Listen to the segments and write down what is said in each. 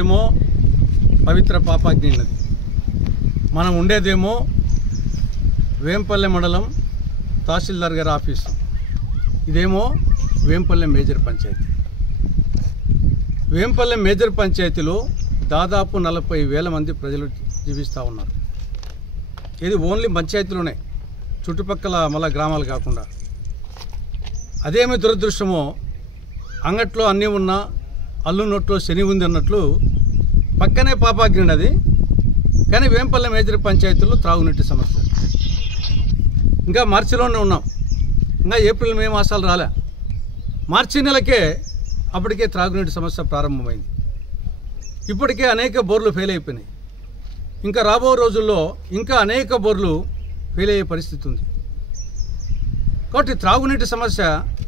చూస్తేమో పవిత్ర పాపాగ్ని నది, మనం ఉండేదేమో వేంపల్లె మండలం తహసీల్దార్ గారి ఆఫీసు, ఇదేమో వేంపల్లె మేజర్ పంచాయతీ. వేంపల్లె మేజర్ పంచాయతీలో దాదాపు 40,000 మంది ప్రజలు జీవిస్తూ ఉన్నారు. ఇది ఓన్లీ పంచాయతీలోనే, చుట్టుపక్కల మళ్ళా గ్రామాలు కాకుండా. అదేమి దురదృష్టమో, అంగట్లో అన్నీ ఉన్నా అల్లు నోట్లో శని ఉంది అన్నట్లు పక్కనే పాపాగ్ని నది, కానీ వేంపల్లె మేజర్ పంచాయతీలో త్రాగునీటి సమస్య. ఇంకా మార్చిలోనే ఉన్నాం, ఇంకా ఏప్రిల్ మే మాసాలు రాలే. మార్చి నెలకే అప్పటికే త్రాగునీటి సమస్య ప్రారంభమైంది. ఇప్పటికే అనేక బోర్లు ఫెయిల్ అయిపోయినాయి. ఇంకా రాబో రోజుల్లో ఇంకా అనేక బోర్లు ఫెయిల్ అయ్యే పరిస్థితి ఉంది. కాబట్టి త్రాగునీటి సమస్య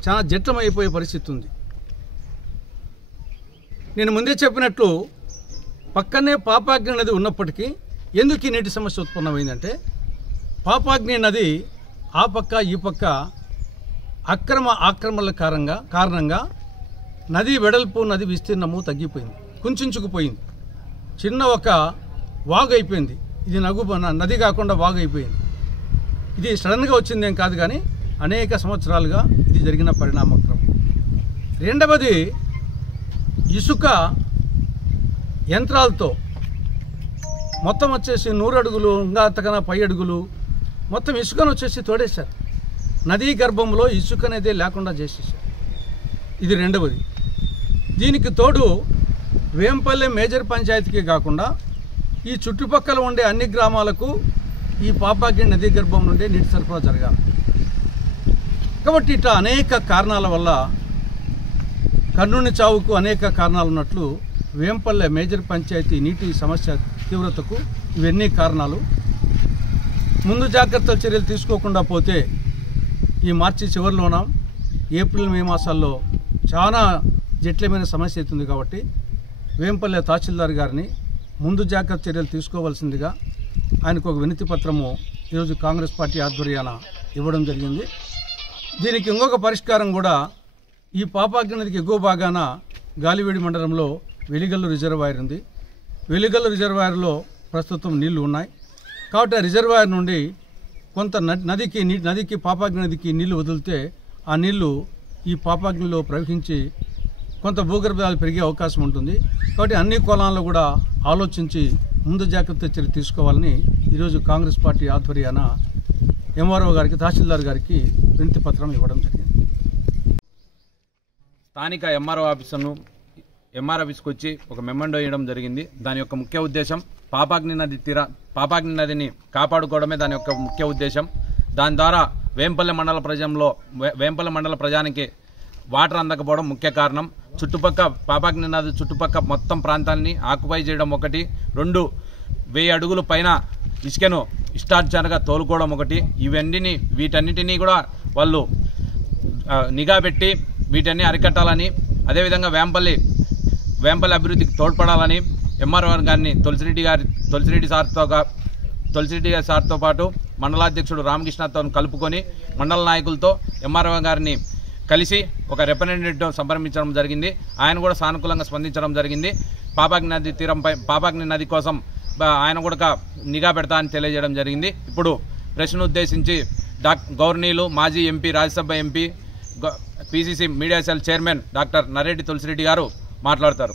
చాలా జటిలమైపోయే పరిస్థితి ఉంది. నేను ముందే చెప్పినట్లు పక్కనే పాపాగ్ని నది ఉన్నప్పటికీ ఎందుకు ఈ నీటి సమస్య ఉత్పన్నమైందంటే, పాపాగ్ని నది ఆ పక్క ఈ పక్క ఆక్రమణల కారణంగా నది వెడల్పు, నది విస్తీర్ణము తగ్గిపోయింది, కుంచుకుపోయింది. చిన్న ఒక వాగు అయిపోయింది. ఇది నది కాకుండా వాగు అయిపోయింది. ఇది సడన్గా వచ్చిందేం కాదు, కానీ అనేక సంవత్సరాలుగా ఇది జరిగిన పరిణామక్రమం. రెండవది, ఇసుక యంత్రాలతో మొత్తం వచ్చేసి 100 అడుగులు, ఇంకా అంతకన్నా 10 అడుగులు మొత్తం ఇసుకను వచ్చేసి తోడేశారు. నదీ గర్భంలో ఇసుక అనేది లేకుండా చేసేసారు. ఇది రెండవది. దీనికి తోడు వేంపల్లె మేజర్ పంచాయతీకి కాకుండా ఈ చుట్టుపక్కల ఉండే అన్ని గ్రామాలకు ఈ పాపాగ్ని నదీ గర్భం నుండి నీటి సరఫరా జరగాలి. కాబట్టి ఇట్లా అనేక కారణాల వల్ల కర్నూలు చావుకు అనేక కారణాలు ఉన్నట్లు వేంపల్లె మేజర్ పంచాయతీ నీటి సమస్య తీవ్రతకు ఇవన్నీ కారణాలు. ముందు జాగ్రత్తల చర్యలు తీసుకోకుండా పోతే ఈ మార్చి చివరిలోన ఏప్రిల్ మే మాసాల్లో చాలా జటిలమైన సమస్య అవుతుంది. కాబట్టి వేంపల్లె తహసీల్దార్ గారిని ముందు జాగ్రత్త చర్యలు తీసుకోవాల్సిందిగా ఆయనకు ఒక వినతి పత్రము ఈరోజు కాంగ్రెస్ పార్టీ ఆధ్వర్యాన ఇవ్వడం జరిగింది. దీనికి ఇంకొక పరిష్కారం కూడా, ఈ పాపాగ్ని నదికి ఎగువ భాగాన గాలివీడి మండలంలో వెలిగల్లు రిజర్వాయర్ ఉంది. వెలిగల్లు రిజర్వాయర్లో ప్రస్తుతం నీళ్లు ఉన్నాయి. కాబట్టి ఆ రిజర్వాయర్ నుండి కొంత నదికి పాపాగ్ని నదికి నీళ్లు వదిలితే ఆ నీళ్లు ఈ పాపాగ్నిలో ప్రవహించి కొంత భూగర్భాలు పెరిగే అవకాశం ఉంటుంది. కాబట్టి అన్ని కోణాల్లో కూడా ఆలోచించి ముందు జాగ్రత్త చర్య తీసుకోవాలని ఈరోజు కాంగ్రెస్ పార్టీ ఆధ్వర్యాన ఎంఆర్ఓ గారికి, తహసీల్దార్ గారికి వినతి పత్రం ఇవ్వడం జరిగింది. స్థానిక ఎంఆర్ఓ ఆఫీస్కి వచ్చి ఒక మెమండో ఇవ్వడం జరిగింది. దాని యొక్క ముఖ్య ఉద్దేశం పాపాగ్ని నదిని కాపాడుకోవడమే దాని యొక్క ముఖ్య ఉద్దేశం. దాని ద్వారా వేంపల్లె మండల ప్రజానికి వాటర్ అందకపోవడం ముఖ్య కారణం. పాపాగ్ని నది చుట్టుపక్క మొత్తం ప్రాంతాన్ని ఆక్యుపై చేయడం ఒకటి, 2 1000 అడుగుల పైన ఇసుకను ఇష్టాచారంగా తోలుకోవడం ఒకటి. వీటన్నిటినీ కూడా వాళ్ళు నిఘా పెట్టి వీటన్ని అరికట్టాలని, అదేవిధంగా వేంపల్లి అభివృద్ధికి తోడ్పడాలని ఎంఆర్ఓ గారిని తులసిరెడ్డి సార్తో పాటు మండలాధ్యక్షుడు రామకృష్ణతో కలుపుకొని మండల నాయకులతో ఎంఆర్ఓ గారిని కలిసి ఒక రిప్రజెంటేటివ్ సంప్రదించడం జరిగింది. ఆయన కూడా సానుకూలంగా స్పందించడం జరిగింది. పాపాగ్ని నది కోసం ఆయన కూడా నిఘా పెడతా అని తెలియజేయడం జరిగింది. ఇప్పుడు ప్రశ్న ఉద్దేశించి గౌరవనీయులు మాజీ MP, Rajya Sabha MP, PCC media cell chairman doctor Narreddy Tulasireddy garu మాట్లాడతారు.